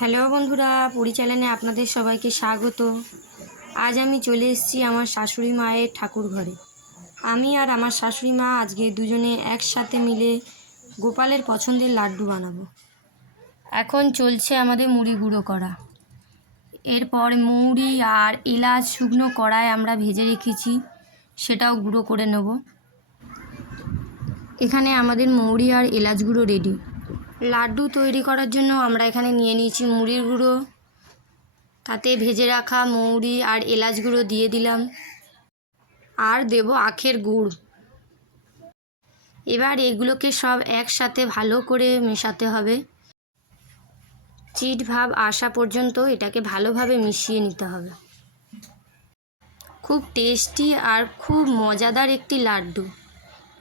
Hello বন্ধুরা, পুরী চ্যানেলে আপনাদের সবাইকে স্বাগত। আজ আমি চলে এসেছি আমার শাশুড়ি মায়ের ঠাকুর ঘরে। আমি আর আমার শাশুড়ি মা আজকে দুজনে একসাথে মিলে গোপালের পছন্দের লাড্ডু বানাবো। এখন চলছে আমাদের মুড়ি গুঁড়ো করা। এরপর মুড়ি আর এলাচ শুকনো কড়ায় আমরা ভেজে রেখেছি, সেটাও গুঁড়ো করে নেব। এখানে আমাদের মৌরি আর এলাচ গুঁড়ো রেডি লাড্ডু তৈরি করার জন্য আমরা এখানে নিয়ে নিয়েছি মুড়ির গুঁড়ো। তাতে ভেজে রাখা মৌরি আর এলাচ গুঁড়ো দিয়ে দিলাম। আর দেব আখের গুড়। এবার এগুলোকে সব একসাথে ভালো করে মেশাতে হবে। চিট ভাব আসা পর্যন্ত এটাকে ভালোভাবে মিশিয়ে নিতে হবে। খুব টেস্টি আর খুব মজাদার একটি লাড্ডু।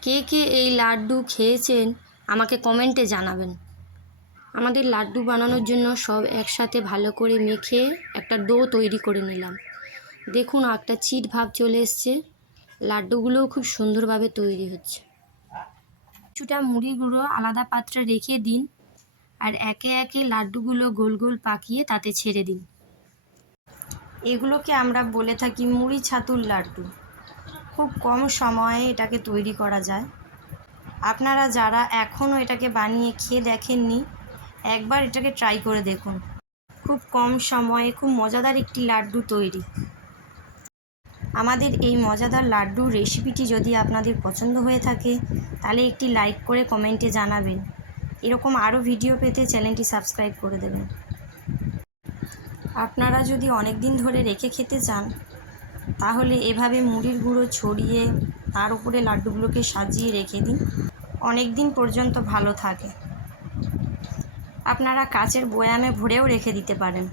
কে কে এই লাড্ডু খেয়েছেন আমাকে কমেন্টে জানাবেন। আমাদের লাড্ডু বানানোর জন্য সব একসাথে ভালো করে মেখে একটা ডো তৈরি করে নিলাম। দেখুন একটা চিট ভাব চলে এসছে। লাড্ডুগুলোও খুব সুন্দরভাবে তৈরি হচ্ছে। কিছুটা মুড়ি গুঁড়ো আলাদা পাত্রে রেখে দিন আর একে একে লাড্ডুগুলো গোল গোল পাকিয়ে তাতে ছেড়ে দিন। এগুলোকে আমরা বলে থাকি মুড়ি ছাতুর লাড্ডু। খুব কম সময়ে এটাকে তৈরি করা যায়। আপনারা যারা এখনও এটাকে বানিয়ে খেয়ে দেখেননি, একবার এটাকে ট্রাই করে দেখুন। খুব কম সময়ে খুব মজাদার একটি লাড্ডু তৈরি। আমাদের এই মজাদার লাড্ডুর রেসিপিটি যদি আপনাদের পছন্দ হয়ে থাকে, তাহলে একটি লাইক করে কমেন্টে জানাবেন। এরকম আরও ভিডিও পেতে চ্যানেলটি সাবস্ক্রাইব করে দেবেন। আপনারা যদি অনেক দিন ধরে রেখে খেতে চান, তাহলে এভাবে মুড়ির গুঁড়ো ছড়িয়ে তার উপরে লাড্ডুগুলোকে সাজিয়ে রেখে দিন। অনেক দিন পর্যন্ত ভালো থাকে। আপনারা কাচের বয়ামে ভরেও রেখে দিতে পারেন।